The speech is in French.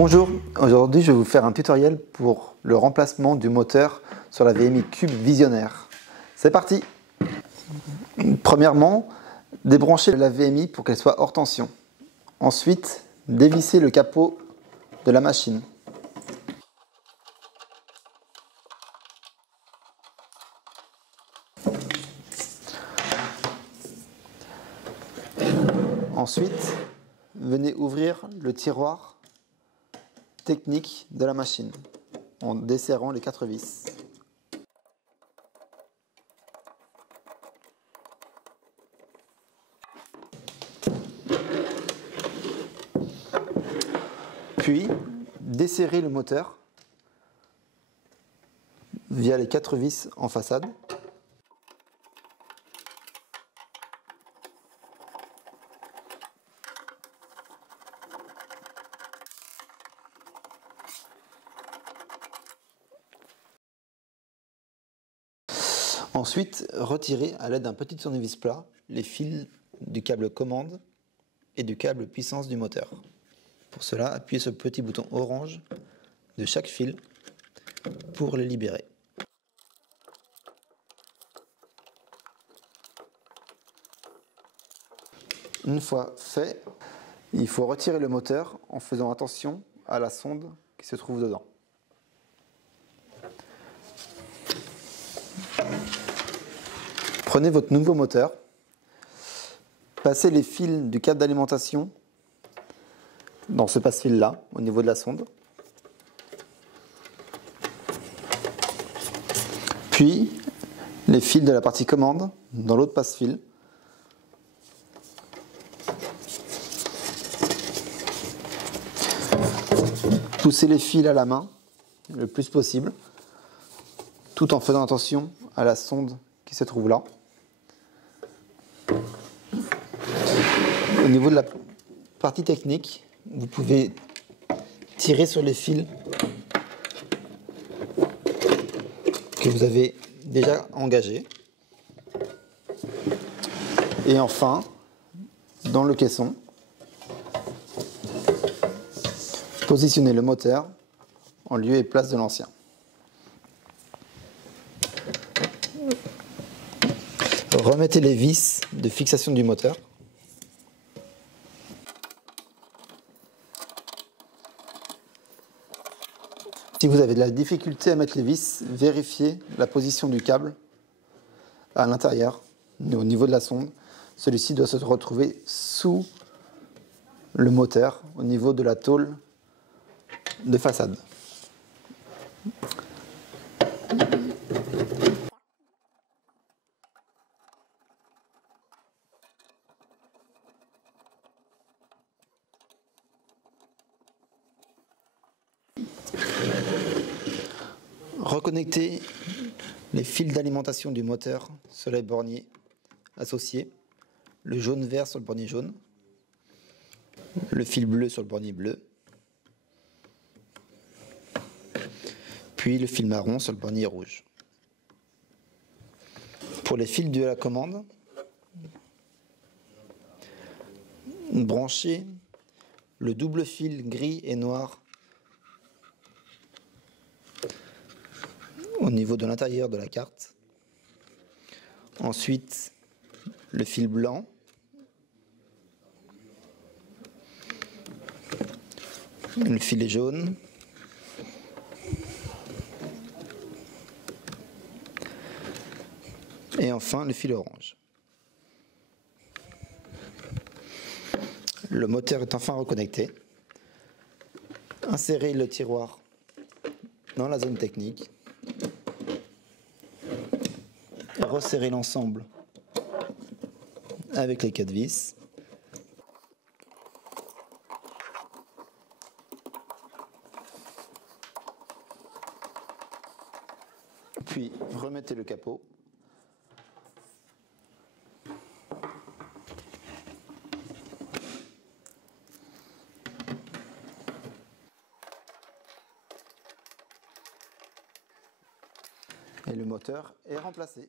Bonjour, aujourd'hui je vais vous faire un tutoriel pour le remplacement du moteur sur la VMI Cube Visionnaire. C'est parti! Premièrement, débranchez la VMI pour qu'elle soit hors tension. Ensuite, dévissez le capot de la machine. Ensuite, venez ouvrir le tiroir technique de la machine en desserrant les 4 vis. Puis, desserrez le moteur via les 4 vis en façade. Ensuite, retirez à l'aide d'un petit tournevis plat les fils du câble commande et du câble puissance du moteur. Pour cela, appuyez sur le petit bouton orange de chaque fil pour les libérer. Une fois fait, il faut retirer le moteur en faisant attention à la sonde qui se trouve dedans. Prenez votre nouveau moteur, passez les fils du câble d'alimentation dans ce passe-fil là, au niveau de la sonde. Puis les fils de la partie commande dans l'autre passe-fil. Poussez les fils à la main le plus possible, tout en faisant attention à la sonde qui se trouve là. Au niveau de la partie technique, vous pouvez tirer sur les fils que vous avez déjà engagés. Et enfin, dans le caisson, positionnez le moteur en lieu et place de l'ancien. Remettez les vis de fixation du moteur. Si vous avez de la difficulté à mettre les vis, vérifiez la position du câble à l'intérieur, au niveau de la sonde. Celui-ci doit se retrouver sous le moteur, au niveau de la tôle de façade. Reconnectez les fils d'alimentation du moteur sur les borniers associés, le jaune-vert sur le bornier jaune, le fil bleu sur le bornier bleu, puis le fil marron sur le bornier rouge. Pour les fils de la commande, branchez le double fil gris et noir au niveau de l'intérieur de la carte. Ensuite, le fil blanc. Le filet jaune. Et enfin, le fil orange. Le moteur est enfin reconnecté. Insérez le tiroir dans la zone technique. Resserrez l'ensemble avec les 4 vis. Puis remettez le capot. Et le moteur est remplacé.